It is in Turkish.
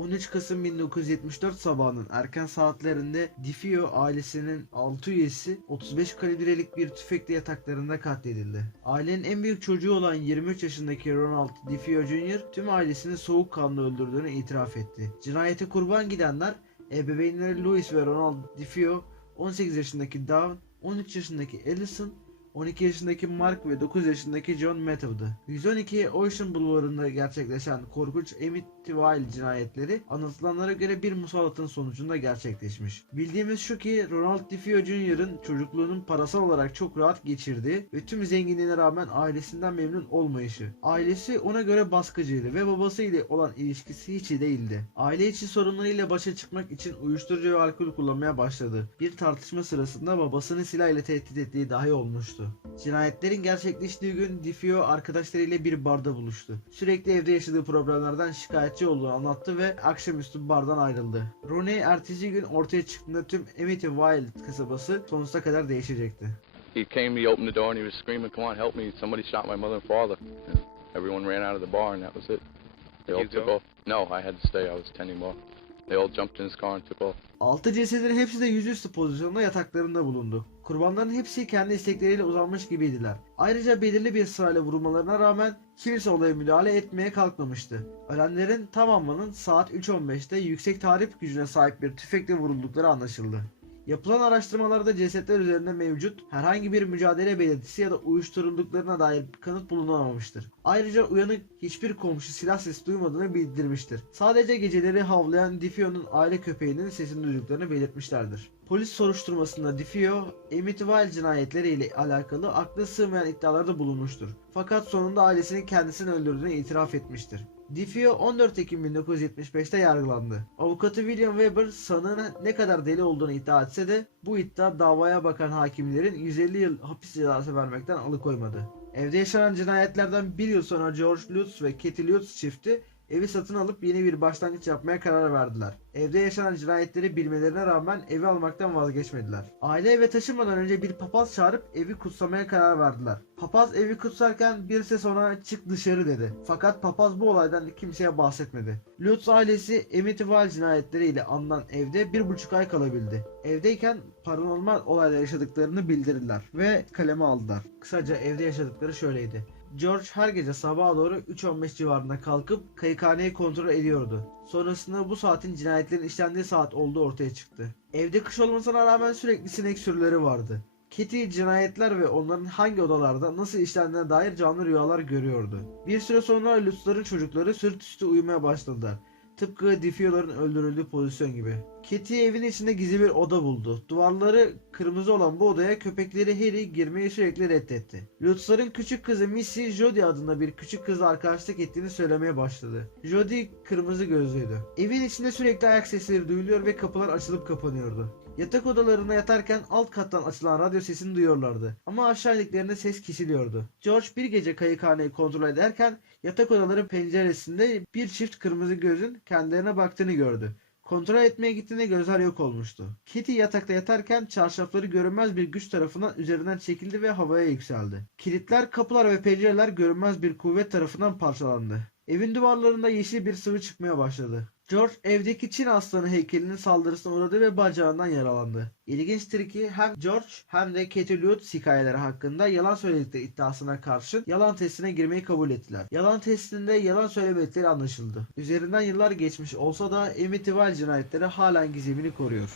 13 Kasım 1974 sabahının erken saatlerinde DiFio ailesinin 6 üyesi 35 kalibrelik bir tüfekle yataklarında katledildi. Ailenin en büyük çocuğu olan 23 yaşındaki Ronald DiFio Jr. tüm ailesini soğukkanlı öldürdüğünü itiraf etti. Cinayete kurban gidenler ebeveynleri Louis ve Ronald DiFio, 18 yaşındaki Dawn, 13 yaşındaki Allison 12 yaşındaki Mark ve 9 yaşındaki John Matthew'dı. 112 Ocean Bulvarı'nda gerçekleşen korkunç Amityville cinayetleri anlatılanlara göre bir musallatın sonucunda gerçekleşmiş. Bildiğimiz şu ki Ronald DeFeo Jr.'ın çocukluğunun parasal olarak çok rahat geçirdiği ve tüm zenginliğine rağmen ailesinden memnun olmayışı. Ailesi ona göre baskıcıydı ve babasıyla olan ilişkisi hiç iyi değildi. Aile içi sorunlarıyla başa çıkmak için uyuşturucu ve alkol kullanmaya başladı. Bir tartışma sırasında babasını silah ile tehdit ettiği dahi olmuştu. Cinayetlerin gerçekleştiği gün DiFio arkadaşlarıyla bir barda buluştu. Sürekli evde yaşadığı problemlerden şikayetçi olduğunu anlattı ve akşamüstü bardan ayrıldı. Rooney ertesi gün ortaya çıktığında tüm Amityville kasabası sonsuza kadar değişecekti. He came, he opened the door, and he was screaming, "Come on, help me! Somebody shot my mother and father!" Everyone ran out of the bar, and that was it. They all took off. No, I had to stay. I was tending bar. They all jumped in his car and took off. Altı cesedin hepsi de yüzüstü pozisyonda yataklarında bulundu. Kurbanların hepsi kendi istekleriyle uzanmış gibiydiler. Ayrıca belirli bir sırayla vurulmalarına rağmen kimse olaya müdahale etmeye kalkmamıştı. Ölenlerin tamamının saat 3.15'te yüksek tahrip gücüne sahip bir tüfekle vuruldukları anlaşıldı. Yapılan araştırmalarda cesetler üzerinde mevcut herhangi bir mücadele belirtisi ya da uyuşturulduklarına dair kanıt bulunamamıştır. Ayrıca uyanık hiçbir komşu silah sesi duymadığını bildirmiştir. Sadece geceleri havlayan Difio'nun aile köpeğinin sesini duyduklarını belirtmişlerdir. Polis soruşturmasında Difio, Amityville cinayetleri ile alakalı aklı sığmayan iddialarda bulunmuştur. Fakat sonunda ailesinin kendisini öldürdüğünü itiraf etmiştir. DiFio 14 Ekim 1975'te yargılandı. Avukatı William Weber sanığın ne kadar deli olduğunu iddia etse de bu iddia davaya bakan hakimlerin 150 yıl hapis cezası vermekten alıkoymadı. Evde yaşanan cinayetlerden bir yıl sonra George Lutz ve Katie Lutz çifti evi satın alıp yeni bir başlangıç yapmaya karar verdiler. Evde yaşanan cinayetleri bilmelerine rağmen evi almaktan vazgeçmediler. Aile eve taşınmadan önce bir papaz çağırıp evi kutsamaya karar verdiler. Papaz evi kutsarken bir ses ona çık dışarı dedi. Fakat papaz bu olaydan kimseye bahsetmedi. Lutz ailesi Amityville cinayetleri anılan evde bir buçuk ay kalabildi. Evdeyken paranormal olaylar yaşadıklarını bildirdiler ve kaleme aldılar. Kısaca evde yaşadıkları şöyleydi. George her gece sabaha doğru 3.15 civarında kalkıp kayıkhaneyi kontrol ediyordu. Sonrasında bu saatin cinayetlerin işlendiği saat olduğu ortaya çıktı. Evde kış olmasına rağmen sürekli sinek sürüleri vardı. Kitty cinayetler ve onların hangi odalarda nasıl işlendiğine dair canlı rüyalar görüyordu. Bir süre sonra Lutz'ların çocukları sırt üstü uyumaya başladılar. Tıpkı Difio'ların öldürüldüğü pozisyon gibi. Kitty evin içinde gizli bir oda buldu. Duvarları kırmızı olan bu odaya köpekleri Harry girmeyi sürekli reddetti. Lutz'ların küçük kızı Missy Jodie adında bir küçük kızla arkadaşlık ettiğini söylemeye başladı. Jodie kırmızı gözlüydü. Evin içinde sürekli ayak sesleri duyuluyor ve kapılar açılıp kapanıyordu. Yatak odalarında yatarken alt kattan açılan radyo sesini duyuyorlardı. Ama aşağı indiklerinde ses kesiliyordu. George bir gece kayıkhaneyi kontrol ederken yatak odaları penceresinde bir çift kırmızı gözün kendilerine baktığını gördü. Kontrol etmeye gittiğinde gözler yok olmuştu. Kitty yatakta yatarken çarşafları görünmez bir güç tarafından üzerinden çekildi ve havaya yükseldi. Kilitler, kapılar ve pencereler görünmez bir kuvvet tarafından parçalandı. Evin duvarlarında yeşil bir sıvı çıkmaya başladı. George evdeki Çin aslanı heykelinin saldırısına uğradı ve bacağından yaralandı. İlginçtir ki hem George hem de Katie Lutz hikayeleri hakkında yalan söyledikleri iddiasına karşın yalan testine girmeyi kabul ettiler. Yalan testinde yalan söylemedikleri anlaşıldı. Üzerinden yıllar geçmiş olsa da Amityville cinayetleri halen gizemini koruyor.